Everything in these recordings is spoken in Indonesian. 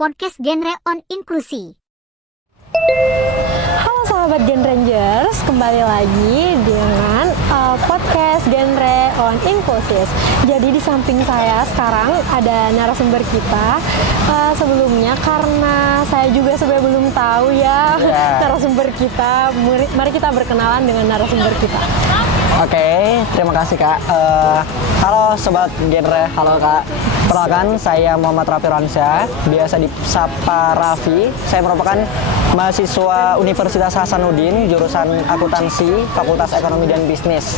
podcast genre on inklusi. Halo sahabat Gen Rangers, kembali lagi dengan podcast genre on inklusis. Jadi di samping saya sekarang ada narasumber kita. Sebelumnya karena saya juga sebenarnya belum tahu ya narasumber kita, mari kita berkenalan dengan narasumber kita. Oke, terima kasih Kak. Halo Sobat Genre, halo Kak. Perkenalkan, saya Muhammad Raffi Ransyah, biasa disapa Raffi. Saya merupakan mahasiswa Universitas Hasanuddin, jurusan akuntansi, Fakultas Ekonomi dan Bisnis.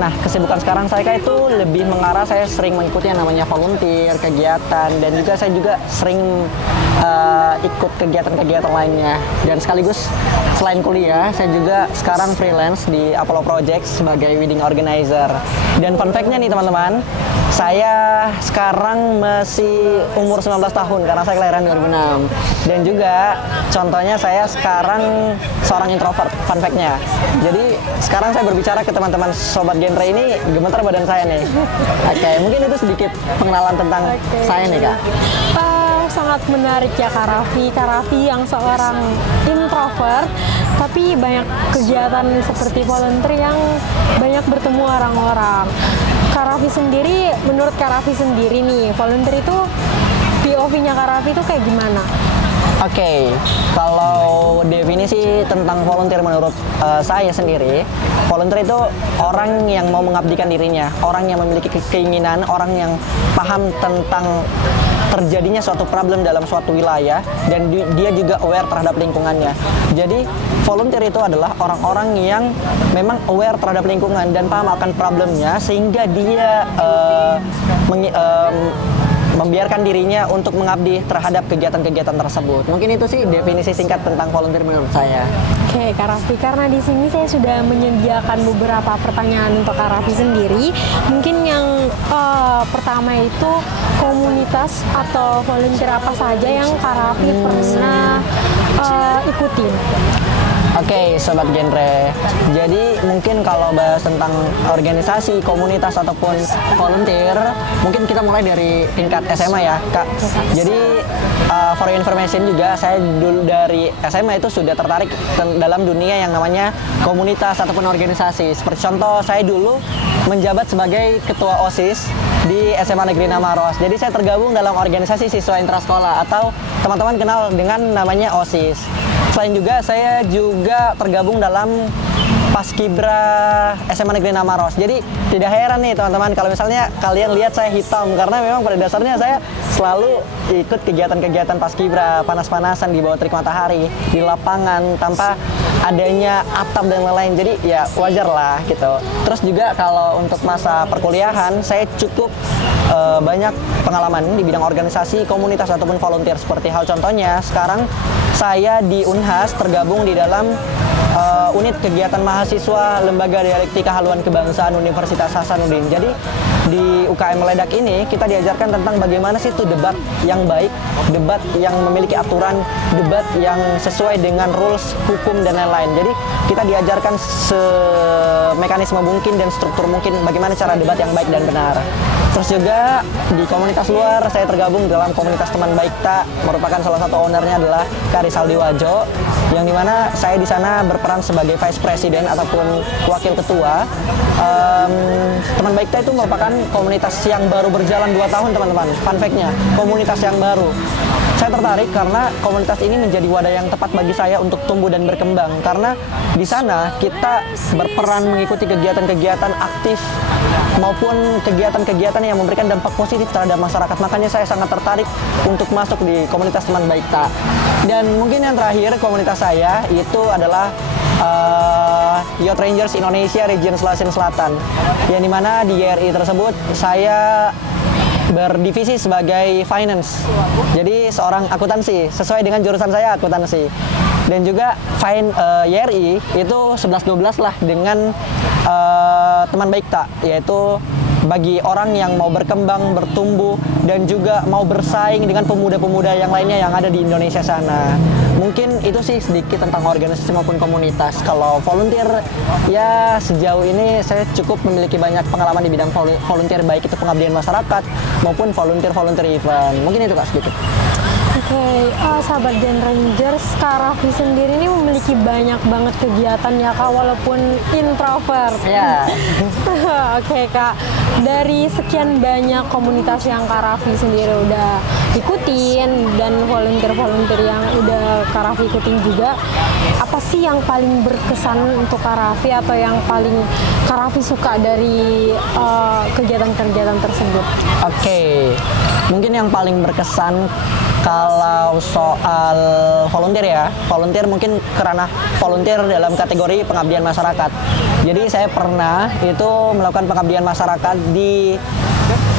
Nah, kesibukan sekarang saya Kak itu lebih mengarah, saya sering mengikuti yang namanya volunteer, kegiatan, dan juga saya juga sering ikut kegiatan-kegiatan lainnya. Dan sekaligus selain kuliah, saya juga sekarang freelance di Apollo Project sebagai wedding organizer. Dan fun fact-nya nih teman-teman, saya sekarang masih umur 19 tahun karena saya kelahiran 2006. Dan juga contohnya saya sekarang seorang introvert, fun fact-nya. Jadi sekarang saya berbicara ke teman-teman Sobat Genre ini, gemeter badan saya nih. Oke, mungkin itu sedikit pengenalan tentang saya nih Kak. Sangat menarik ya Kak Raffi yang seorang introvert tapi banyak kegiatan seperti volunteer yang banyak bertemu orang-orang. Kak Raffi sendiri, menurut Kak Raffi sendiri nih, volunteer itu POV-nya Kak Raffi itu kayak gimana? Oke, kalau definisi tentang volunteer menurut saya sendiri, volunteer itu orang yang mau mengabdikan dirinya, orang yang memiliki keinginan, orang yang paham tentang terjadinya suatu problem dalam suatu wilayah, dan dia juga aware terhadap lingkungannya. Jadi volunteer itu adalah orang-orang yang memang aware terhadap lingkungan dan paham akan problemnya, sehingga dia membiarkan dirinya untuk mengabdi terhadap kegiatan-kegiatan tersebut. Mungkin itu sih definisi singkat tentang volunteer menurut saya. Oke, Kak Raffi, karena di sini saya sudah menyediakan beberapa pertanyaan untuk Kak Raffi sendiri. Mungkin yang pertama itu komunitas atau volunteer apa saja yang Kak Raffi pernah ikutin? Oke, Sobat Genre. Jadi mungkin kalau bahas tentang organisasi, komunitas ataupun volunteer, mungkin kita mulai dari tingkat SMA ya, Kak. Jadi for your information juga, saya dulu dari SMA itu sudah tertarik dalam dunia yang namanya komunitas ataupun organisasi. Seperti contoh, saya dulu menjabat sebagai ketua OSIS di SMA Negeri Namaros. Jadi saya tergabung dalam organisasi siswa intrasekolah atau teman-teman kenal dengan namanya OSIS. Selain juga, saya juga tergabung dalam Paskibra SMA Negeri Namaros. Jadi tidak heran nih teman-teman kalau misalnya kalian lihat saya hitam, karena memang pada dasarnya saya selalu ikut kegiatan-kegiatan Paskibra, panas-panasan di bawah terik matahari, di lapangan tanpa adanya atap dan lain-lain. Jadi ya wajar lah gitu. Terus juga kalau untuk masa perkuliahan, saya cukup banyak pengalaman di bidang organisasi, komunitas ataupun volunteer. Seperti hal contohnya sekarang saya di Unhas tergabung di dalam unit kegiatan mahasiswa Lembaga Dialektika Haluan Kebangsaan Universitas Hasanuddin. Jadi di UKM Meledak ini kita diajarkan tentang bagaimana sih itu debat yang baik, debat yang memiliki aturan, debat yang sesuai dengan rules hukum dan lain-lain. Jadi kita diajarkan semekanisme mungkin dan struktur mungkin bagaimana cara debat yang baik dan benar. Terus juga di komunitas luar, saya tergabung dalam komunitas teman baik tak, merupakan salah satu ownernya adalah Kak Rizaldi Wajo, yang dimana saya di sana berperan sebagai vice president ataupun wakil ketua. Teman baik tak itu merupakan komunitas yang baru berjalan 2 tahun teman-teman. Fun fact-nya, komunitas yang baru. Saya tertarik karena komunitas ini menjadi wadah yang tepat bagi saya untuk tumbuh dan berkembang, karena di sana kita berperan mengikuti kegiatan-kegiatan aktif maupun kegiatan-kegiatan yang memberikan dampak positif terhadap masyarakat. Makanya saya sangat tertarik untuk masuk di komunitas teman baik tak. Dan mungkin yang terakhir, komunitas saya itu adalah Youth Rangers Indonesia Region Sulawesi Selatan, yang dimana di YRI tersebut saya berdivisi sebagai finance. Jadi seorang akuntansi, sesuai dengan jurusan saya akuntansi. Dan juga YRI itu 11-12 lah dengan teman baik tak, yaitu bagi orang yang mau berkembang, bertumbuh, dan juga mau bersaing dengan pemuda-pemuda yang lainnya yang ada di Indonesia sana. Mungkin itu sih sedikit tentang organisasi maupun komunitas. Kalau volunteer, ya sejauh ini saya cukup memiliki banyak pengalaman di bidang volunteer, baik itu pengabdian masyarakat maupun volunteer event. Mungkin itu Kak sedikit. Sahabat Gen Rangers, Kak Raffi sendiri ini memiliki banyak banget kegiatan ya Kak, walaupun introvert. Ya. Oke Kak, dari sekian banyak komunitas yang Kak Raffi sendiri udah ikutin dan volunteer-volunteer yang udah Kak Raffi ikutin juga, apa sih yang paling berkesan untuk Kak Raffi atau yang paling Kak Raffi suka dari kegiatan-kegiatan tersebut? Oke, mungkin yang paling berkesan kalau soal volunteer ya, volunteer mungkin karena volunteer dalam kategori pengabdian masyarakat. Jadi saya pernah itu melakukan pengabdian masyarakat di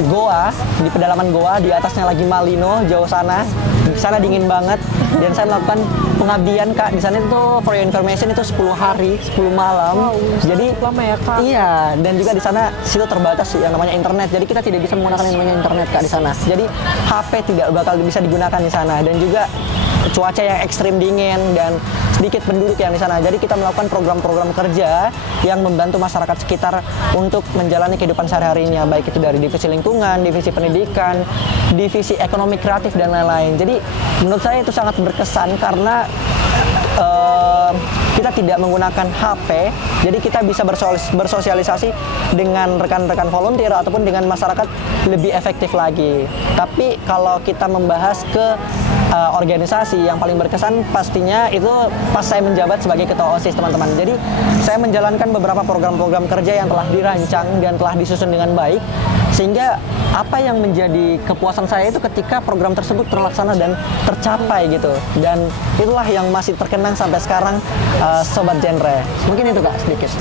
goa, di pedalaman goa, di atasnya lagi Malino, jauh sana. Di sana dingin banget dan saya melakukan pengabdian Kak. Di sana itu for your information itu 10 hari, 10 malam. Wow, jadi lama ya Kak? Iya, dan juga di sana situ terbatas yang namanya internet. Jadi kita tidak bisa menggunakan yang namanya internet Kak di sana. Jadi HP tidak bakal bisa digunakan di sana dan juga cuaca yang ekstrim dingin dan sedikit penduduk yang di sana. Jadi kita melakukan program-program kerja yang membantu masyarakat sekitar untuk menjalani kehidupan sehari-harinya, baik itu dari divisi lingkungan, divisi pendidikan, divisi ekonomi kreatif dan lain-lain. Jadi menurut saya itu sangat berkesan karena kita tidak menggunakan HP, jadi kita bisa bersosialisasi dengan rekan-rekan volunteer ataupun dengan masyarakat lebih efektif lagi. Tapi kalau kita membahas ke organisasi yang paling berkesan pastinya itu pas saya menjabat sebagai ketua OSIS teman-teman. Jadi saya menjalankan beberapa program-program kerja yang telah dirancang dan telah disusun dengan baik, sehingga apa yang menjadi kepuasan saya itu ketika program tersebut terlaksana dan tercapai gitu. Dan itulah yang masih terkenang sampai sekarang, Sobat Genre. Mungkin itu Kak sedikit.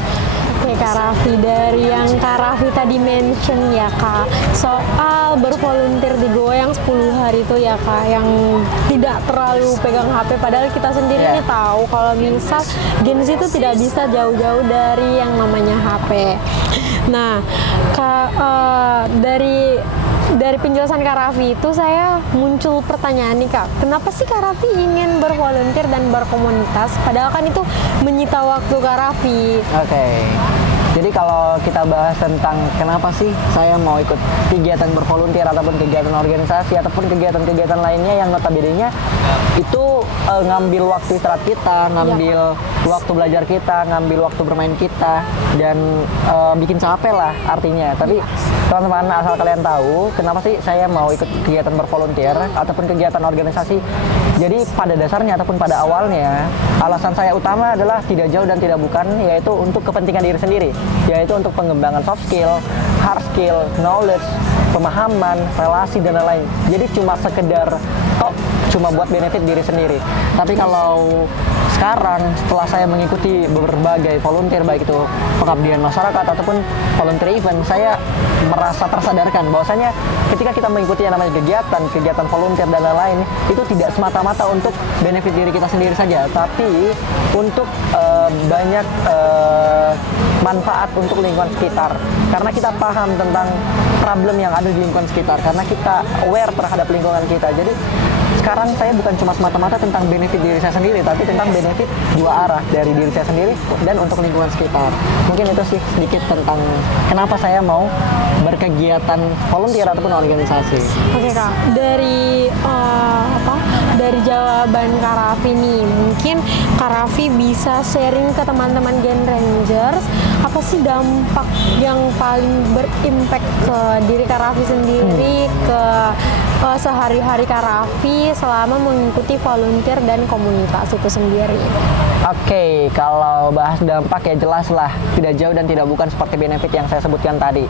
Oke Kak Raffi, dari yang Kak Raffi tadi mention ya Kak, soal bervolunteer di Goa yang 10 hari itu ya Kak, yang tidak terlalu pegang HP, padahal kita sendiri nih tahu kalau misal Gen Z itu tidak bisa jauh-jauh dari yang namanya HP. Nah, Kak, dari penjelasan Kak Raffi itu saya muncul pertanyaan nih Kak, kenapa sih Kak Raffi ingin bervolunteer dan berkomunitas padahal kan itu menyita waktu Kak Raffi? Oke. Jadi kalau kita bahas tentang kenapa sih saya mau ikut kegiatan bervolunteer ataupun kegiatan organisasi ataupun kegiatan-kegiatan lainnya yang notabene-nya itu ngambil waktu istirahat kita, ngambil waktu belajar kita, ngambil waktu bermain kita dan bikin capek lah artinya. Tapi teman-teman asal kalian tahu kenapa sih saya mau ikut kegiatan bervolunteer ataupun kegiatan organisasi. Jadi pada dasarnya ataupun pada awalnya alasan saya utama adalah tidak jauh dan tidak bukan, yaitu untuk kepentingan diri sendiri, yaitu untuk pengembangan soft skill, hard skill, knowledge, pemahaman, relasi dan lain-lain. Jadi cuma sekedar cuma buat benefit diri sendiri. Tapi kalau sekarang setelah saya mengikuti berbagai volunteer, baik itu pengabdian masyarakat ataupun volunteer event, saya merasa tersadarkan bahwasanya ketika kita mengikuti yang namanya kegiatan volunteer dan lain-lain, itu tidak semata-mata untuk benefit diri kita sendiri saja, tapi untuk banyak manfaat untuk lingkungan sekitar. Karena kita paham tentang problem yang ada di lingkungan sekitar, karena kita aware terhadap lingkungan kita. Jadi sekarang saya bukan cuma semata-mata tentang benefit diri saya sendiri, tapi tentang benefit dua arah, dari diri saya sendiri dan untuk lingkungan sekitar. Mungkin itu sih sedikit tentang kenapa saya mau berkegiatan volunteer ataupun organisasi. Oke Kak, dari jawaban Kak Raffi nih, mungkin Kak Raffi bisa sharing ke teman-teman Gen Rangers apa sih dampak yang paling berimpact ke diri Kak Raffi sendiri, ke sehari-hari Kak Raffi selama mengikuti volunteer dan komunitas itu sendiri. Oke, kalau bahas dampak ya jelas lah, tidak jauh dan tidak bukan seperti benefit yang saya sebutkan tadi.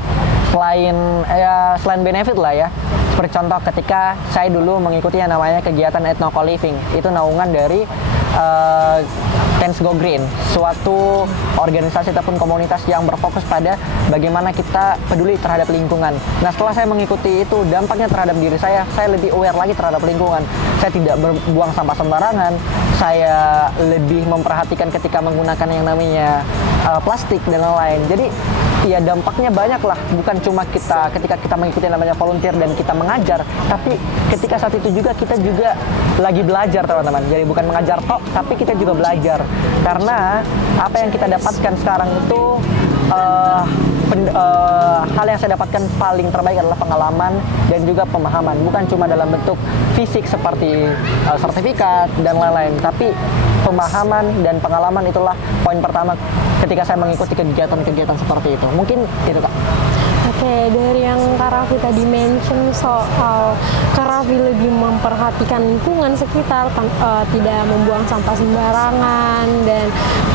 Selain benefit lah ya, seperti contoh ketika saya dulu mengikuti yang namanya kegiatan Ethno Co-Living, itu naungan dari Tens Go Green, suatu organisasi ataupun komunitas yang berfokus pada bagaimana kita peduli terhadap lingkungan. Nah, setelah saya mengikuti itu, dampaknya terhadap diri saya lebih aware lagi terhadap lingkungan. Saya tidak berbuang sampah sembarangan, saya lebih memperhatikan ketika menggunakan yang namanya plastik dan lain-lain. Jadi ya dampaknya banyak lah, bukan cuma ketika kita mengikuti yang namanya volunteer dan kita mengajar, tapi ketika saat itu juga kita juga lagi belajar teman-teman. Jadi bukan mengajar tok, tapi kita juga belajar. Karena apa yang kita dapatkan sekarang itu hal yang saya dapatkan paling terbaik adalah pengalaman dan juga pemahaman, bukan cuma dalam bentuk fisik seperti sertifikat dan lain-lain, tapi pemahaman dan pengalaman itulah poin pertama ketika saya mengikuti kegiatan-kegiatan seperti itu. Mungkin itu, Kak. Oke, dari yang Kak Raffi tadi mention soal Kak Raffi lebih memperhatikan lingkungan sekitar, tidak membuang sampah sembarangan, dan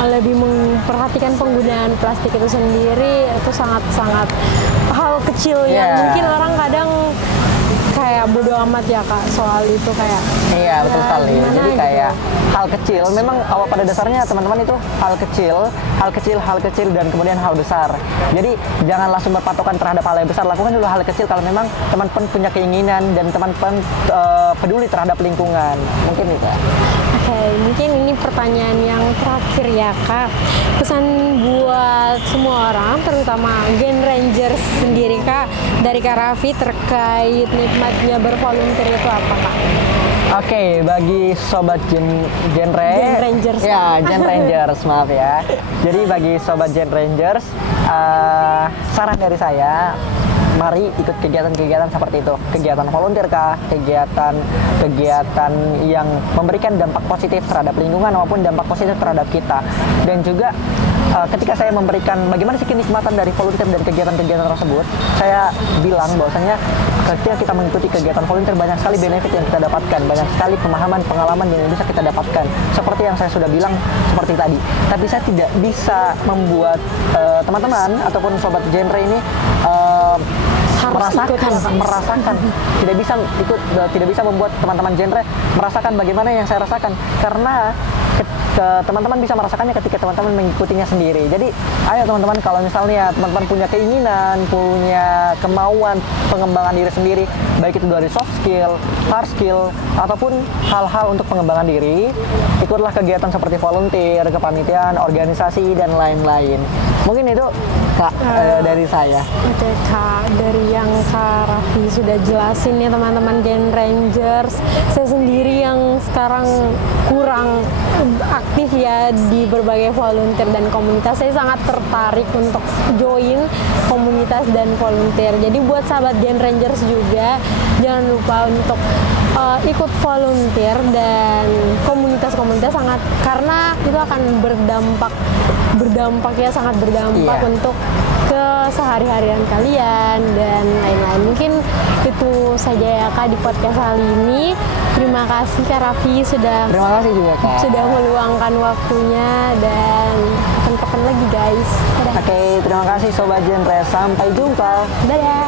lebih memperhatikan penggunaan plastik itu sendiri, itu sangat-sangat hal kecil yang mungkin orang kadang kayak bodo amat ya Kak soal itu, kayak iya betul sekali. gimana Jadi gitu. kayak hal kecil, memang awal pada dasarnya teman-teman itu hal kecil dan kemudian hal besar. Jadi jangan langsung berpatokan terhadap hal yang besar, lakukan dulu hal kecil kalau memang teman-teman punya keinginan dan teman-teman peduli terhadap lingkungan. Mungkin itu. Oke, mungkin ini pertanyaan yang terakhir ya Kak. Pesan buat semua orang, terutama Gen Rangers sendiri Kak, dari Kak Raffi terkait nikmatnya bervolunteer itu apa Kak? Oke, bagi sobat genre Gen Rangers. ya Gen Rangers, maaf ya. Jadi bagi sobat Gen Rangers, saran dari saya, mari ikut kegiatan-kegiatan seperti itu, kegiatan volunteer kah, kegiatan yang memberikan dampak positif terhadap lingkungan maupun dampak positif terhadap kita. Dan juga ketika saya memberikan bagaimana sih kenikmatan dari volunteer dan kegiatan-kegiatan tersebut, saya bilang bahwasanya ketika kita mengikuti kegiatan volunteer banyak sekali benefit yang kita dapatkan, banyak sekali pemahaman, pengalaman yang bisa kita dapatkan. Seperti yang saya sudah bilang seperti tadi. Tapi saya tidak bisa membuat teman-teman ataupun sobat genre ini merasakan tidak bisa membuat teman-teman genre merasakan bagaimana yang saya rasakan, karena teman-teman bisa merasakannya ketika teman-teman mengikutinya sendiri. Jadi ayo teman-teman, kalau misalnya teman-teman punya keinginan, punya kemauan pengembangan diri sendiri, baik itu dari soft skill, hard skill, ataupun hal-hal untuk pengembangan diri, ikutlah kegiatan seperti volunteer, kepanitiaan, organisasi, dan lain-lain. Mungkin itu Kak dari saya. Oke Kak, dari yang Kak Raffi sudah jelasin ya teman-teman Gen Rangers, saya sendiri yang sekarang kurang aktif ya di berbagai volunteer dan komunitas, saya sangat tertarik untuk join komunitas dan volunteer. Jadi buat sahabat Gen Rangers juga, jangan lupa untuk ikut volunteer dan komunitas-komunitas, sangat, karena itu akan berdampak ya, sangat berdampak untuk kesehari-harian kalian dan lain-lain. Mungkin itu saja ya Kak di podcast kali ini. Terima kasih Kak Raffi Terima kasih juga Kak. sudah meluangkan waktunya, dan kapan-kapan lagi guys. Dadah. Oke, terima kasih sobat genre. Sampai jumpa. Dadah.